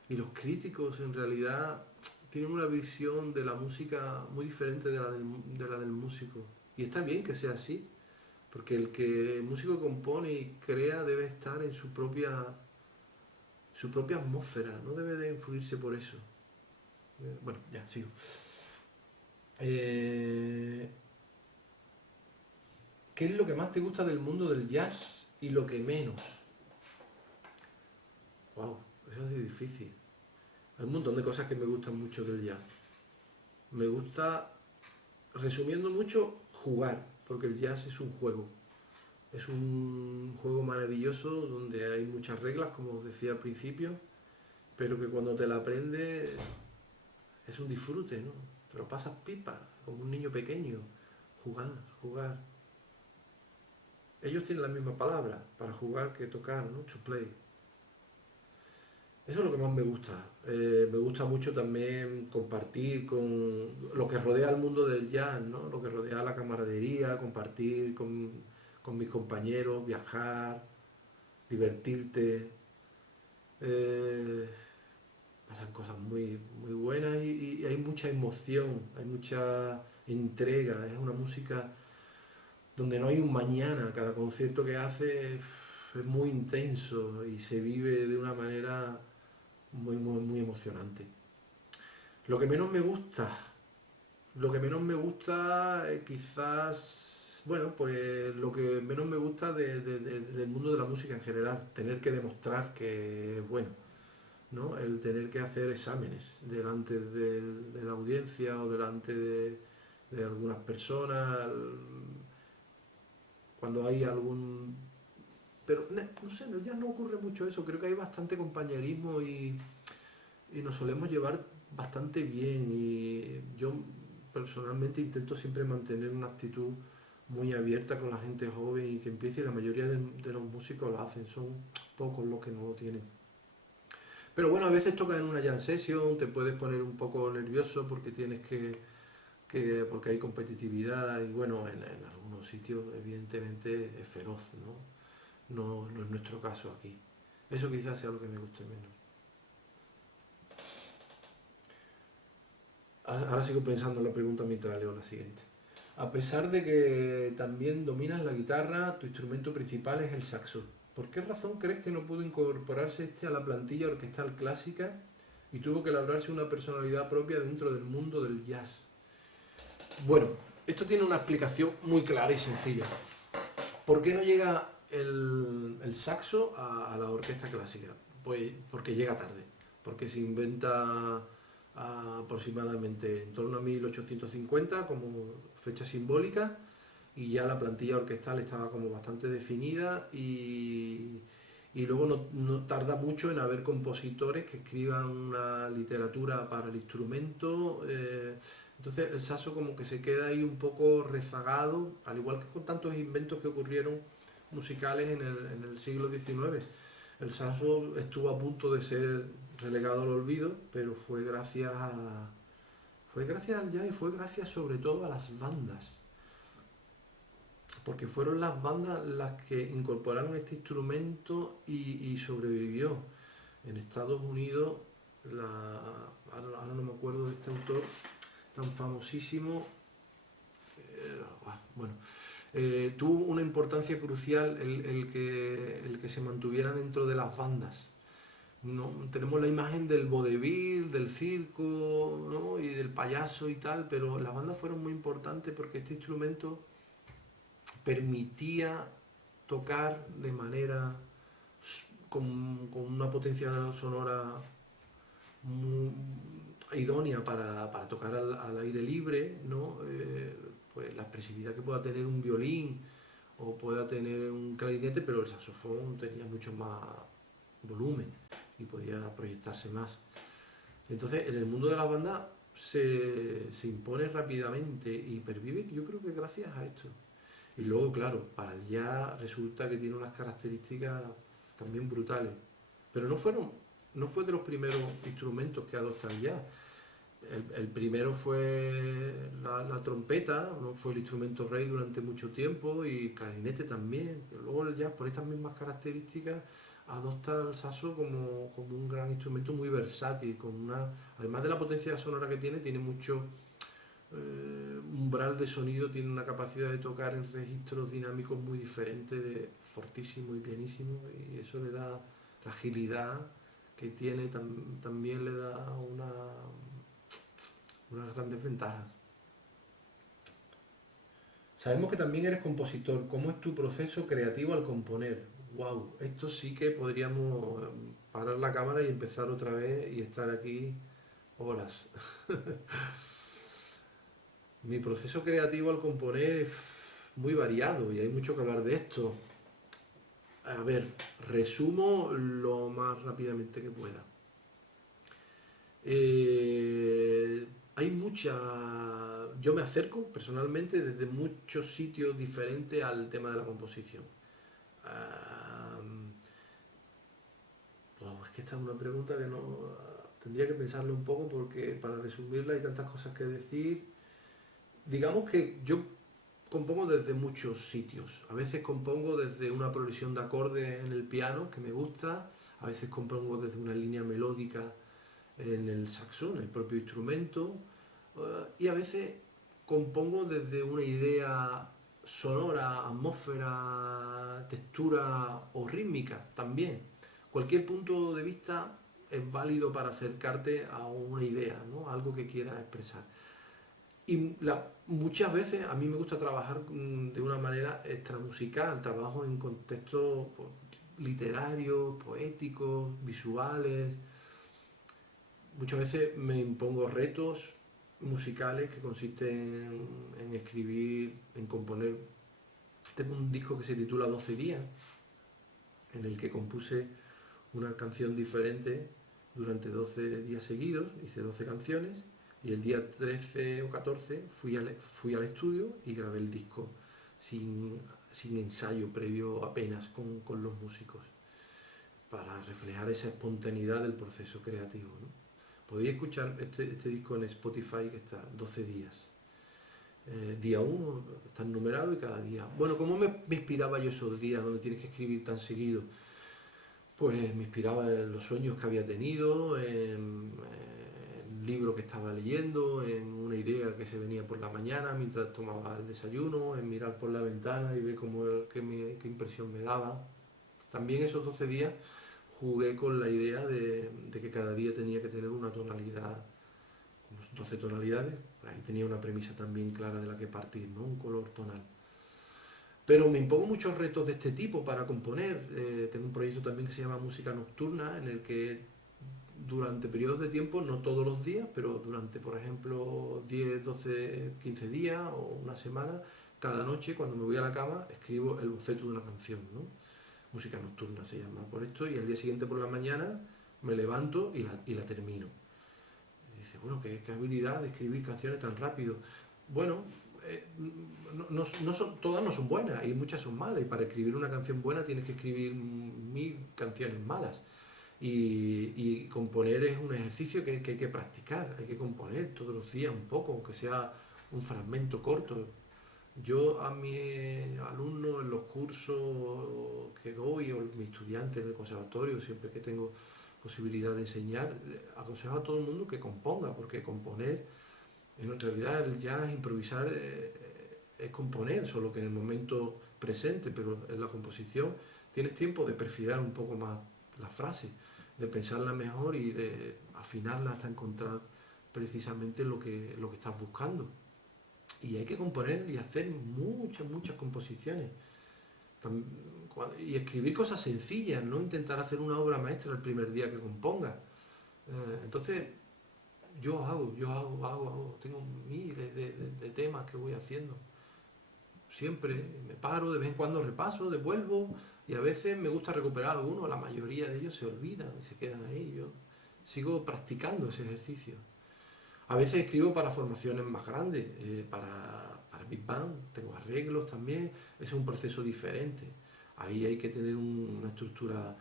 y los críticos en realidad tienen una visión de la música muy diferente de la del músico. Y está bien que sea así, porque el músico compone y crea debe estar en su propia atmósfera, no debe de influirse por eso. Bueno, ya, sigo. Eh, ¿Qué es lo que más te gusta del mundo del jazz y lo que menos? Wow, eso es difícil. Hay un montón de cosas que me gustan mucho del jazz. Me gusta, resumiendo mucho, jugar, porque el jazz es un juego. Es un juego maravilloso donde hay muchas reglas, como os decía al principio, pero que cuando te la aprendes es un disfrute, ¿no? Te lo pasas pipa, como un niño pequeño, jugar, jugar. Ellos tienen la misma palabra para jugar que tocar, ¿no? To play. Eso es lo que más me gusta. Me gusta mucho también compartir con lo que rodea el mundo del jazz, ¿no? Lo que rodea la camaradería, compartir con mis compañeros, viajar, divertirte. Eh, Pasan cosas muy, muy buenas y hay mucha emoción, hay mucha entrega. Es una música donde no hay un mañana. Cada concierto que hace es muy intenso y se vive de una manera muy, muy, muy emocionante. Lo que menos me gusta, lo que menos me gusta quizás, bueno, pues lo que menos me gusta del mundo de la música en general, tener que demostrar que es bueno, ¿no? El tener que hacer exámenes delante de la audiencia o delante de algunas personas, cuando hay algún... Pero no sé, ya no ocurre mucho eso, creo que hay bastante compañerismo y nos solemos llevar bastante bien y yo personalmente intento siempre mantener una actitud muy abierta con la gente joven y que empiece, y la mayoría de los músicos lo hacen, son pocos los que no lo tienen. Pero bueno, a veces toca en una jam session, te puedes poner un poco nervioso porque tienes porque hay competitividad y bueno, en algunos sitios evidentemente es feroz, ¿no? No, no es nuestro caso aquí. Eso quizás sea lo que me guste menos. Ahora sigo pensando en la pregunta mientras leo la siguiente. A pesar de que también dominas la guitarra, tu instrumento principal es el saxo. ¿Por qué razón crees que no pudo incorporarse este a la plantilla orquestal clásica y tuvo que labrarse una personalidad propia dentro del mundo del jazz? Bueno, esto tiene una explicación muy clara y sencilla. ¿Por qué no llega el saxo a la orquesta clásica? Pues porque llega tarde, porque se inventa aproximadamente en torno a 1850 como fecha simbólica y ya la plantilla orquestal estaba como bastante definida y luego no tarda mucho en haber compositores que escriban una literatura para el instrumento. Entonces el saxo como que se queda ahí un poco rezagado, al igual que con tantos inventos que ocurrieron musicales en el siglo XIX. El saxo estuvo a punto de ser relegado al olvido, pero fue gracias al jazz y fue gracias sobre todo a las bandas, porque fueron las bandas las que incorporaron este instrumento y sobrevivió. En Estados Unidos, ahora no me acuerdo de este autor tan famosísimo, bueno, tuvo una importancia crucial el que se mantuviera dentro de las bandas. No, tenemos la imagen del vodevil, del circo, ¿no? Y del payaso y tal, pero las bandas fueron muy importantes porque este instrumento permitía tocar de manera con una potencia sonora muy idónea para tocar al aire libre, ¿no? Pues la expresividad que pueda tener un violín o pueda tener un clarinete, pero el saxofón tenía mucho más volumen y podía proyectarse más. Entonces, en el mundo de la banda se impone rápidamente y pervive, yo creo que gracias a esto. Y luego, claro, para el jazz resulta que tiene unas características también brutales. Pero no fue de los primeros instrumentos que adopta el jazz. El primero fue la trompeta, ¿no? Fue el instrumento rey durante mucho tiempo y el clarinete también. Pero luego el jazz, por estas mismas características, adopta el saxo como un gran instrumento muy versátil, además de la potencia sonora que tiene mucho umbral de sonido, tiene una capacidad de tocar en registros dinámicos muy diferentes, de fortísimo y pianísimo, y eso le da la agilidad que tiene, también le da unas grandes ventajas. Sabemos que también eres compositor. ¿Cómo es tu proceso creativo al componer? Wow, esto sí que podríamos parar la cámara y empezar otra vez y estar aquí horas. Mi proceso creativo al componer es muy variado y hay mucho que hablar de esto. A ver, resumo lo más rápidamente que pueda. Hay mucha... Yo me acerco personalmente desde muchos sitios diferentes al tema de la composición. Wow, es que esta es una pregunta que no... Tendría que pensarlo un poco porque para resumirla hay tantas cosas que decir. Digamos que yo compongo desde muchos sitios. A veces compongo desde una progresión de acordes en el piano que me gusta, a veces compongo desde una línea melódica en el saxo, en el propio instrumento, y a veces compongo desde una idea sonora, atmósfera, textura o rítmica también. Cualquier punto de vista es válido para acercarte a una idea, ¿no? Algo que quieras expresar. Y muchas veces a mí me gusta trabajar de una manera extramusical, trabajo en contextos pues, literarios, poéticos, visuales. Muchas veces me impongo retos musicales que consisten en escribir, en componer. Tengo un disco que se titula 12 días, en el que compuse una canción diferente durante 12 días seguidos, hice 12 canciones y el día 13 o 14 fui al estudio y grabé el disco sin ensayo previo apenas con los músicos, para reflejar esa espontaneidad del proceso creativo, ¿no? Podéis escuchar este disco en Spotify, que está 12 días. Día 1 está numerado y cada día. Bueno, ¿cómo me inspiraba yo esos días donde tienes que escribir tan seguido? Pues me inspiraba en los sueños que había tenido, en libro que estaba leyendo, en una idea que se venía por la mañana mientras tomaba el desayuno, en mirar por la ventana y ver qué impresión me daba. También esos 12 días jugué con la idea de que cada día tenía que tener una tonalidad, como 12 tonalidades. Ahí tenía una premisa también clara de la que partir, ¿no? Un color tonal. Pero me impongo muchos retos de este tipo para componer. Tengo un proyecto también que se llama Música Nocturna, en el que durante periodos de tiempo, no todos los días, pero durante, por ejemplo, 10, 12, 15 días o una semana, cada noche cuando me voy a la cama escribo el boceto de una canción, ¿no? Música Nocturna se llama por esto, y al día siguiente por la mañana me levanto y la termino. Y dice, bueno, qué habilidad de escribir canciones tan rápido. Bueno, todas no son buenas y muchas son malas, y para escribir una canción buena tienes que escribir 1000 canciones malas. Y componer es un ejercicio que hay que practicar, hay que componer todos los días un poco, aunque sea un fragmento corto. Yo a mis alumnos en los cursos que doy, o mis estudiantes en el conservatorio, siempre que tengo posibilidad de enseñar, aconsejo a todo el mundo que componga, porque componer, en realidad el jazz, improvisar, es componer, solo que en el momento presente, pero en la composición tienes tiempo de perfilar un poco más la frase, de pensarla mejor y de afinarla hasta encontrar precisamente lo que estás buscando. Y hay que componer y hacer muchas composiciones. Y escribir cosas sencillas, no intentar hacer una obra maestra el primer día que compongas. Entonces, hago. Tengo miles de temas que voy haciendo. Siempre me paro, de vez en cuando repaso, devuelvo, y a veces me gusta recuperar algunos, la mayoría de ellos se olvidan y se quedan ahí. Yo sigo practicando ese ejercicio. A veces escribo para formaciones más grandes, para Big Bang, tengo arreglos también, es un proceso diferente. Ahí hay que tener una estructura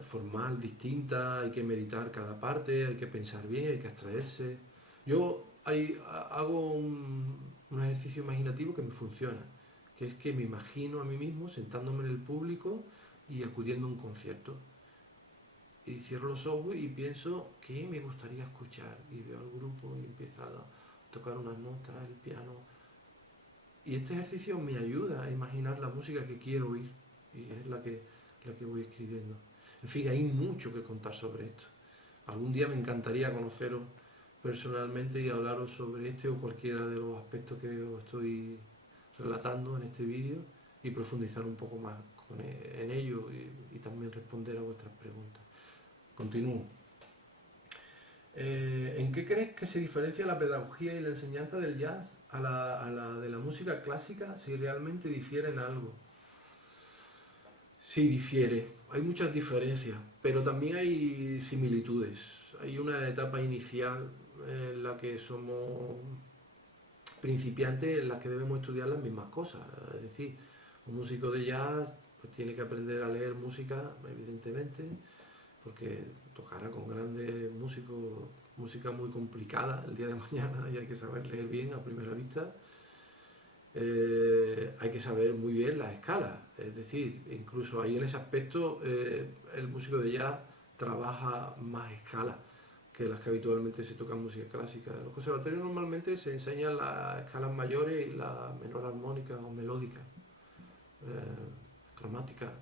formal distinta, hay que meditar cada parte, hay que pensar bien, hay que abstraerse. Yo hago un ejercicio imaginativo que me funciona, que es que me imagino a mí mismo sentándome en el público y acudiendo a un concierto. Y cierro los ojos y pienso qué me gustaría escuchar. Y veo al grupo y empiezo a tocar unas notas, el piano. Y este ejercicio me ayuda a imaginar la música que quiero oír. Y es la que voy escribiendo. En fin, hay mucho que contar sobre esto. Algún día me encantaría conoceros personalmente y hablaros sobre este o cualquiera de los aspectos que os estoy relatando en este vídeo y profundizar un poco más en ello y también responder a vuestras preguntas. Continúo. ¿En qué crees que se diferencia la pedagogía y la enseñanza del jazz a la de la música clásica, si realmente difieren algo? Sí, difiere. Hay muchas diferencias, pero también hay similitudes. Hay una etapa inicial en la que somos principiantes, en la que debemos estudiar las mismas cosas. Es decir, un músico de jazz pues tiene que aprender a leer música, evidentemente, porque tocará con grandes músicos, música muy complicada el día de mañana y hay que saber leer bien a primera vista. Hay que saber muy bien las escalas, es decir, incluso ahí en ese aspecto el músico de jazz trabaja más escalas que las que habitualmente se tocan en música clásica. En los conservatorios normalmente se enseñan las escalas mayores y la menor armónica o melódica, cromática,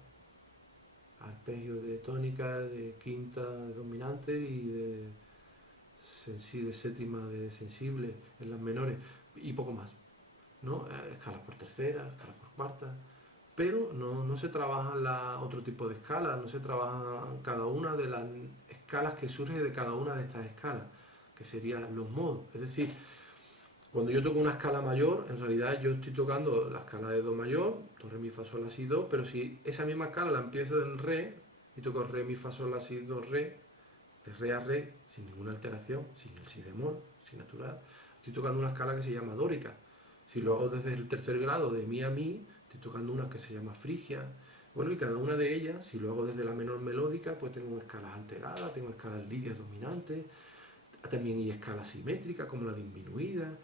arpegio de tónica, de quinta de dominante y de séptima de sensible en las menores y poco más, ¿no? Escalas por tercera, escalas por cuarta, pero no se trabajan otro tipo de escalas, no se trabajan cada una de las escalas que surge de cada una de estas escalas, que serían los modos. Es decir, cuando yo toco una escala mayor, en realidad yo estoy tocando la escala de Do mayor, Do, Re, Mi, Fa, Sol, La, Si, Do, pero si esa misma escala la empiezo en Re, y toco Re, Mi, Fa, Sol, La, Si, Do, Re, de Re a Re, sin ninguna alteración, sin el Si bemol, sin natural, estoy tocando una escala que se llama dórica. Si lo hago desde el tercer grado, de Mi a Mi, estoy tocando una que se llama frigia. Bueno, y cada una de ellas, si lo hago desde la menor melódica, pues tengo escalas alteradas, tengo escalas lidias dominantes, también hay escalas simétricas como la disminuida,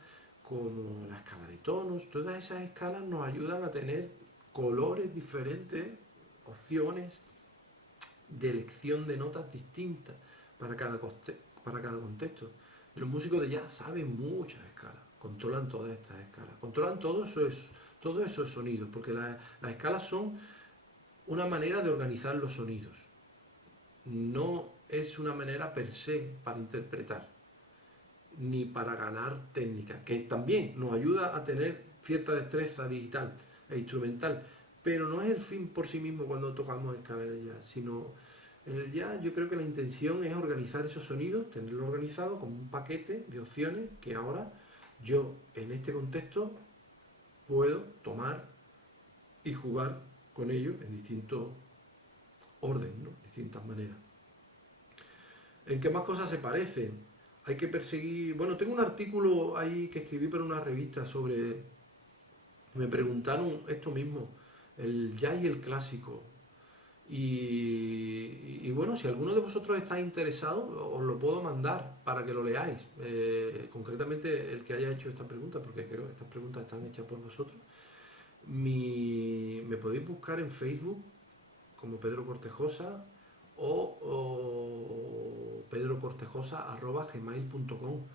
como la escala de tonos. Todas esas escalas nos ayudan a tener colores diferentes, opciones de elección de notas distintas para cada contexto. Y los músicos de jazz saben muchas escalas, controlan todas estas escalas, controlan todos esos sonidos, porque las escalas son una manera de organizar los sonidos. No es una manera per se para interpretar, ni para ganar técnica, que también nos ayuda a tener cierta destreza digital e instrumental, pero no es el fin por sí mismo cuando tocamos escalas de jazz, sino en el jazz yo creo que la intención es organizar esos sonidos, tenerlo organizado como un paquete de opciones que ahora yo en este contexto puedo tomar y jugar con ellos en distintos orden, ¿no? Distintas maneras. ¿En qué más cosas se parecen? Hay que perseguir... Bueno, tengo un artículo ahí que escribí para una revista sobre... Me preguntaron esto mismo, el jazz y el clásico. Y bueno, si alguno de vosotros está interesado, os lo puedo mandar para que lo leáis. Concretamente el que haya hecho esta pregunta, porque creo que estas preguntas están hechas por vosotros. Me podéis buscar en Facebook como Pedro Cortejosa o pedrocortejosa@gmail.com.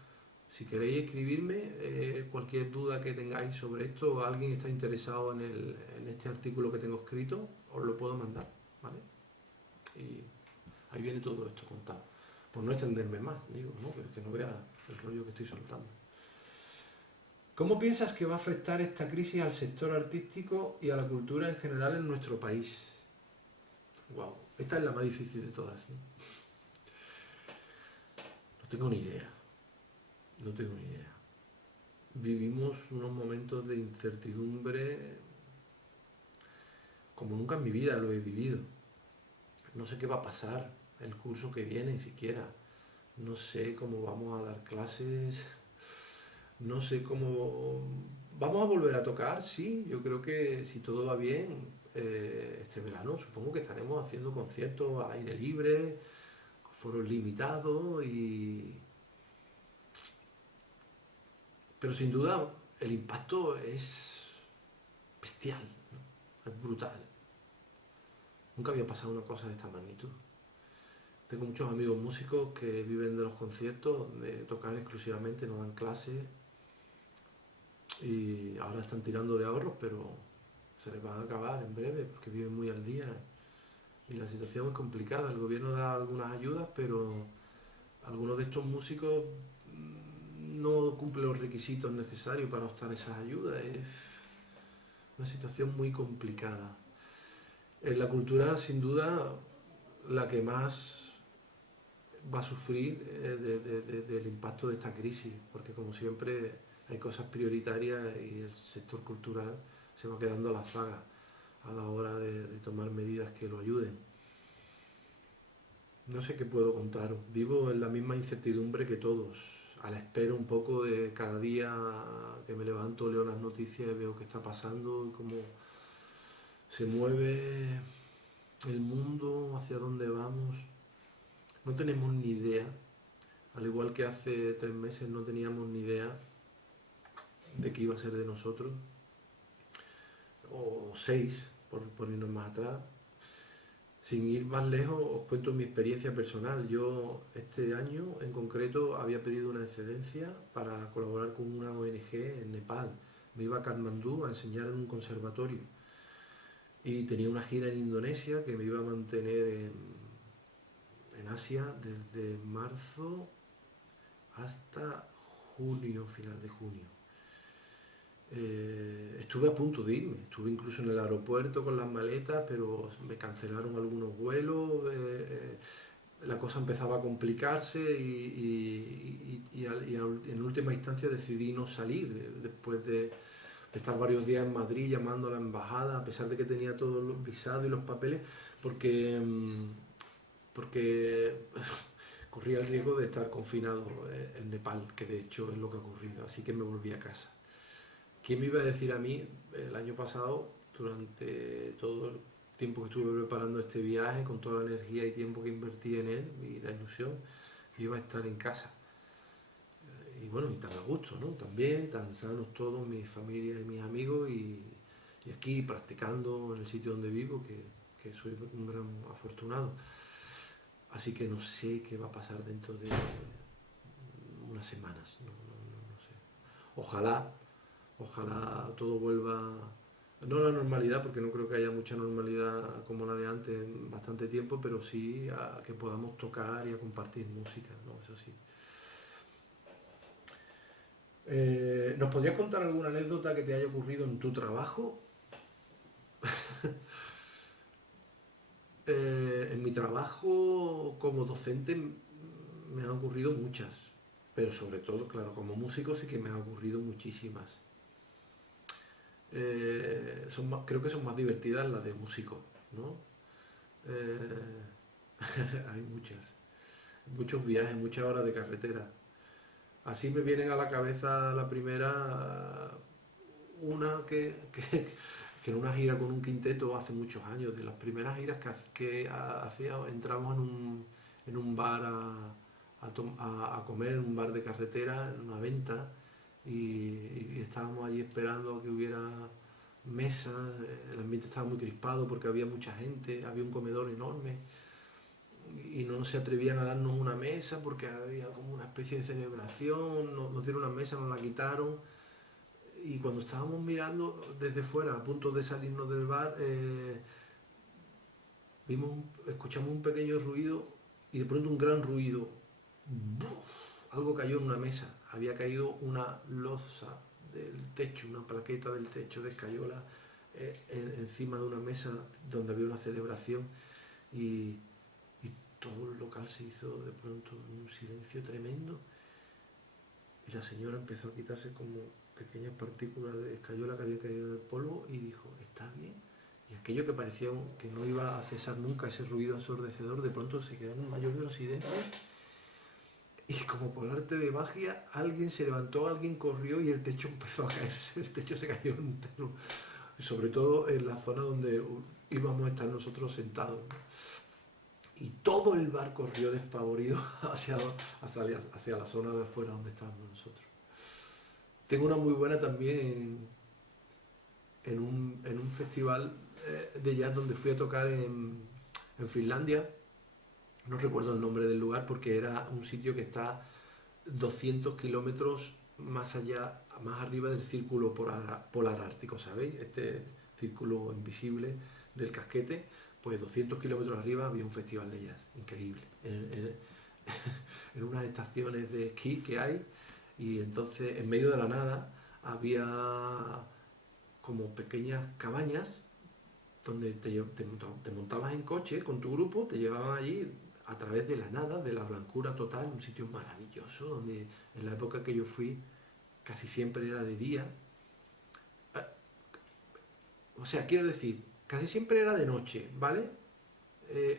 Si queréis escribirme cualquier duda que tengáis sobre esto o alguien está interesado en este artículo que tengo escrito, os lo puedo mandar, ¿vale? Y ahí viene todo esto contado. Por no extenderme más, digo, ¿no? Que no vea el rollo que estoy soltando. ¿Cómo piensas que va a afectar esta crisis al sector artístico y a la cultura en general en nuestro país? Wow, esta es la más difícil de todas, ¿no? tengo ni idea, no tengo ni idea. Vivimos unos momentos de incertidumbre como nunca en mi vida lo he vivido. No sé qué va a pasar el curso que viene ni siquiera. No sé cómo vamos a dar clases, no sé cómo... ¿Vamos a volver a tocar? Sí, yo creo que si todo va bien, este verano supongo que estaremos haciendo conciertos al aire libre, con foros limitados y... Pero sin duda el impacto es bestial, ¿no? Es brutal. Nunca había pasado una cosa de esta magnitud. Tengo muchos amigos músicos que viven de los conciertos, de tocar exclusivamente, no dan clases y ahora están tirando de ahorros, pero se les va a acabar en breve porque viven muy al día y la situación es complicada. El gobierno da algunas ayudas, pero algunos de estos músicos no cumplen los requisitos necesarios para optar a esas ayudas. Es una situación muy complicada. En la cultura, sin duda, la que más va a sufrir del impacto de esta crisis, porque como siempre hay cosas prioritarias y el sector cultural se va quedando a la zaga a la hora de tomar medidas que lo ayuden. No sé qué puedo contaros, vivo en la misma incertidumbre que todos, a la espera un poco de cada día que me levanto, leo las noticias y veo qué está pasando y cómo se mueve el mundo, hacia dónde vamos. No tenemos ni idea. Al igual que hace 3 meses no teníamos ni idea de qué iba a ser de nosotros, o 6, por irnos más atrás. Sin ir más lejos, os cuento mi experiencia personal. Yo este año en concreto había pedido una excedencia para colaborar con una ONG en Nepal. Me iba a Katmandú a enseñar en un conservatorio y tenía una gira en Indonesia que me iba a mantener en Asia desde marzo hasta junio, final de junio. Estuve a punto de irme, estuve incluso en el aeropuerto con las maletas, pero me cancelaron algunos vuelos, la cosa empezaba a complicarse y en última instancia decidí no salir, después de estar varios días en Madrid llamando a la embajada, a pesar de que tenía todos los visados y los papeles, porque, porque corría el riesgo de estar confinado en Nepal, que de hecho es lo que ha ocurrido, así que me volví a casa. ¿Quién me iba a decir a mí el año pasado, durante todo el tiempo que estuve preparando este viaje, con toda la energía y tiempo que invertí en él y la ilusión, que iba a estar en casa? Y bueno, y tan a gusto, ¿no? También, tan sanos todos, mi familia y mis amigos, y aquí practicando en el sitio donde vivo, que soy un gran afortunado. Así que no sé qué va a pasar dentro de unas semanas, no sé. Ojalá Ojalá todo vuelva, no a la normalidad, porque no creo que haya mucha normalidad como la de antes en bastante tiempo, pero sí a que podamos tocar y a compartir música, ¿no? Eso sí. ¿Nos podrías contar alguna anécdota que te haya ocurrido en tu trabajo? En mi trabajo como docente me han ocurrido muchas, pero sobre todo, claro, como músico sí que me han ocurrido muchísimas. Creo que son más divertidas las de músico, ¿no? Eh, hay muchos viajes, muchas horas de carretera. Así me vienen a la cabeza la primera, una que en una gira con un quinteto hace muchos años, de las primeras giras que hacía, entramos en un bar a comer, en un bar de carretera, en una venta, y estábamos allí esperando a que hubiera mesas, el ambiente estaba muy crispado porque había mucha gente, había un comedor enorme y no se atrevían a darnos una mesa porque había como una especie de celebración, nos dieron una mesa, nos la quitaron y cuando estábamos mirando desde fuera a punto de salirnos del bar, escuchamos un pequeño ruido y de pronto un gran ruido. ¡Buf! Algo cayó en una mesa, había caído una losa del techo, una plaqueta del techo de escayola encima de una mesa donde había una celebración y todo el local se hizo de pronto un silencio tremendo y la señora empezó a quitarse como pequeñas partículas de escayola que había caído en el polvo y dijo, ¿estás bien? Y aquello que parecía que no iba a cesar nunca, ese ruido ensordecedor, de pronto se quedó en el mayor de los silencios y como por arte de magia alguien se levantó, alguien corrió y el techo empezó a caerse, el techo se cayó entero, sobre todo en la zona donde íbamos a estar nosotros sentados, ¿no? Y todo el bar corrió despavorido hacia la zona de afuera donde estábamos nosotros. Tengo una muy buena también en un festival de jazz donde fui a tocar en Finlandia. No recuerdo el nombre del lugar porque era un sitio que está 200 kilómetros más allá, más arriba del círculo polar ártico, ¿sabéis? Este círculo invisible del casquete, pues 200 kilómetros arriba había un festival de jazz, increíble, en unas estaciones de esquí que hay, y entonces en medio de la nada había como pequeñas cabañas donde te montabas en coche con tu grupo, te llevaban allí a través de la nada, de la blancura total, un sitio maravilloso, donde en la época que yo fui casi siempre era de día. O sea, quiero decir, casi siempre era de noche, ¿vale?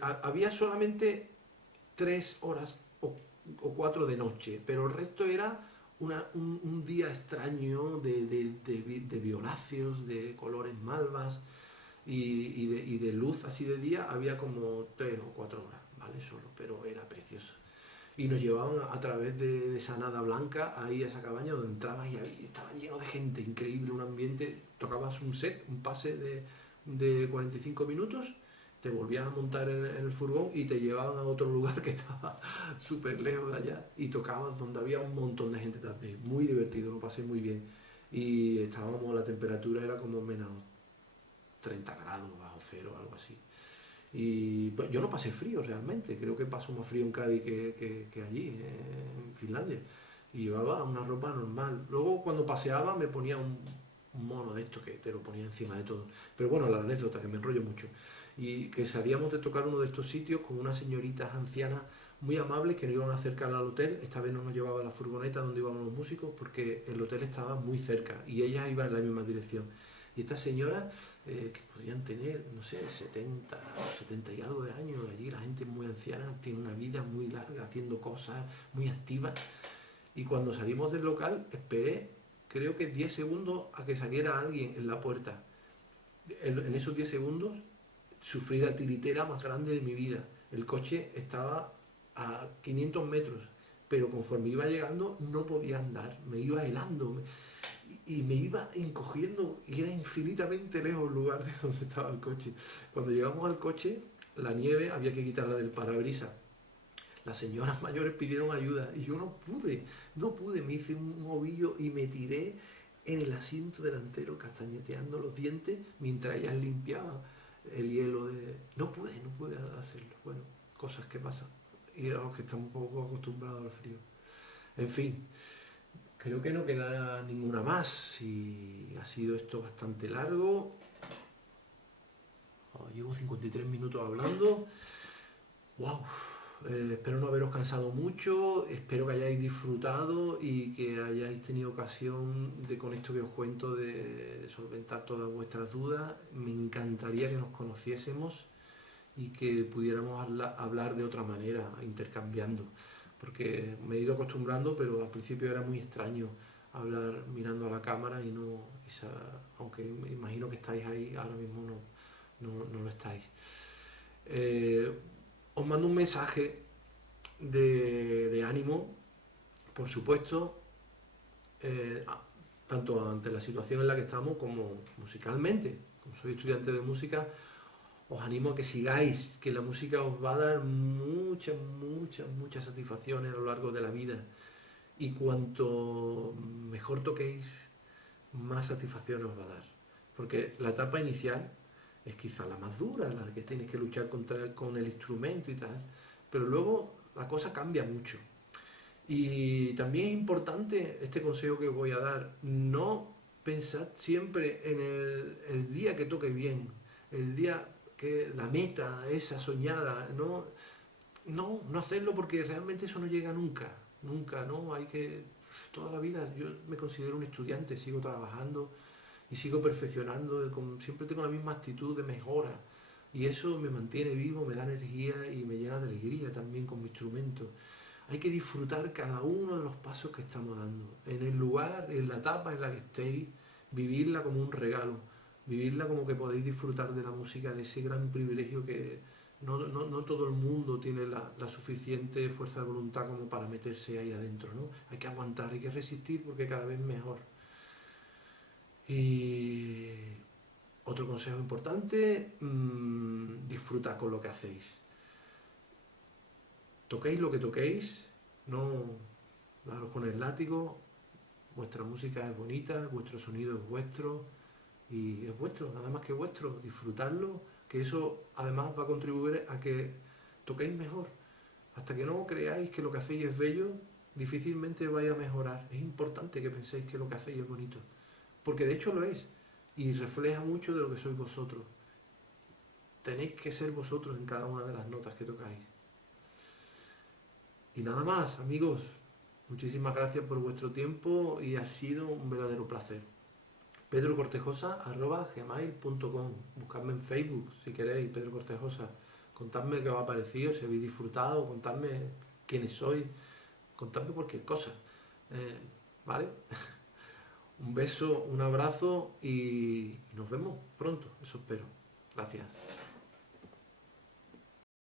Había solamente 3 horas o 4 de noche, pero el resto era un día extraño de violáceos, de colores malvas y de luz así de día, había como 3 o 4 horas, ¿vale? Solo, pero era precioso. Y nos llevaban a través de esa nada blanca ahí a esa cabaña donde entrabas y estaba lleno de gente, increíble, un ambiente, tocabas un set, un pase de 45 minutos, te volvías a montar en el furgón y te llevaban a otro lugar que estaba súper lejos de allá y tocabas donde había un montón de gente también, muy divertido, lo pasé muy bien. Y estábamos, la temperatura era como menos 30 grados, bajo cero, algo así. Y pues, yo no pasé frío realmente, creo que paso más frío en Cádiz que allí, en Finlandia. Y llevaba una ropa normal. Luego cuando paseaba me ponía un mono de esto que te lo ponía encima de todo. Pero bueno, la anécdota, que me enrollo mucho. Y que salíamos de tocar uno de estos sitios con unas señoritas ancianas muy amables que nos iban a acercar al hotel. Esta vez no nos llevaba la furgoneta donde íbamos los músicos porque el hotel estaba muy cerca y ellas iban en la misma dirección. Y estas señoras, que podían tener, no sé, 70 y algo de años, allí la gente muy anciana, tiene una vida muy larga, haciendo cosas, muy activas. Y cuando salimos del local, esperé, creo que 10 segundos a que saliera alguien en la puerta. En esos 10 segundos, sufrí la tiritera más grande de mi vida. El coche estaba a 500 metros, pero conforme iba llegando no podía andar, me iba helando y me iba encogiendo y era infinitamente lejos el lugar de donde estaba el coche. Cuando llegamos al coche, la nieve había que quitarla del parabrisas. Las señoras mayores pidieron ayuda y yo no pude, me hice un ovillo y me tiré en el asiento delantero castañeteando los dientes mientras ellas limpiaban el hielo de... No pude hacerlo. Bueno, cosas que pasan y a los que estamos un poco acostumbrados al frío. En fin, creo que no queda ninguna más y ha sido esto bastante largo. Llevo 53 minutos hablando. ¡Wow! Espero no haberos cansado mucho, espero que hayáis disfrutado y que hayáis tenido ocasión de, con esto que os cuento, de solventar todas vuestras dudas. Me encantaría que nos conociésemos y que pudiéramos hablar de otra manera, intercambiando, porque me he ido acostumbrando, pero al principio era muy extraño hablar mirando a la cámara y no, aunque me imagino que estáis ahí, ahora mismo no lo estáis. Os mando un mensaje de ánimo, por supuesto, tanto ante la situación en la que estamos como musicalmente. Como soy estudiante de música, os animo a que sigáis, que la música os va a dar muchas satisfacciones a lo largo de la vida. Y cuanto mejor toquéis, más satisfacción os va a dar. Porque la etapa inicial es quizá la más dura, la que tienes que luchar con el instrumento y tal, pero luego la cosa cambia mucho. Y también es importante este consejo que os voy a dar: no pensad siempre en el día que toque bien, el día que la meta esa soñada, ¿no? no hacerlo porque realmente eso no llega nunca, nunca, ¿no? Hay que, toda la vida, yo me considero un estudiante, sigo trabajando y sigo perfeccionando, siempre tengo la misma actitud de mejora y eso me mantiene vivo, me da energía y me llena de alegría también con mi instrumento. Hay que disfrutar cada uno de los pasos que estamos dando, en el lugar, en la etapa en la que estéis, vivirla como un regalo, vivirla como que podéis disfrutar de la música, de ese gran privilegio que no todo el mundo tiene la suficiente fuerza de voluntad como para meterse ahí adentro, ¿no? Hay que aguantar, hay que resistir porque cada vez mejor. Y otro consejo importante, disfrutad con lo que hacéis. Toquéis lo que toquéis, no daros con el látigo, vuestra música es bonita, vuestro sonido es vuestro y es vuestro, nada más que vuestro, disfrutadlo, que eso además va a contribuir a que toquéis mejor. Hasta que no creáis que lo que hacéis es bello, difícilmente vaya a mejorar. Es importante que penséis que lo que hacéis es bonito, porque de hecho lo es y refleja mucho de lo que sois vosotros. Tenéis que ser vosotros en cada una de las notas que tocáis. Y nada más, amigos, muchísimas gracias por vuestro tiempo y ha sido un verdadero placer. pedrocortejosa@gmail.com. Buscadme en Facebook si queréis, Pedro Cortejosa. Contadme qué os ha parecido, si habéis disfrutado, contadme quiénes sois, contadme cualquier cosa. ¿Vale? Un beso, un abrazo y nos vemos pronto, eso espero. Gracias.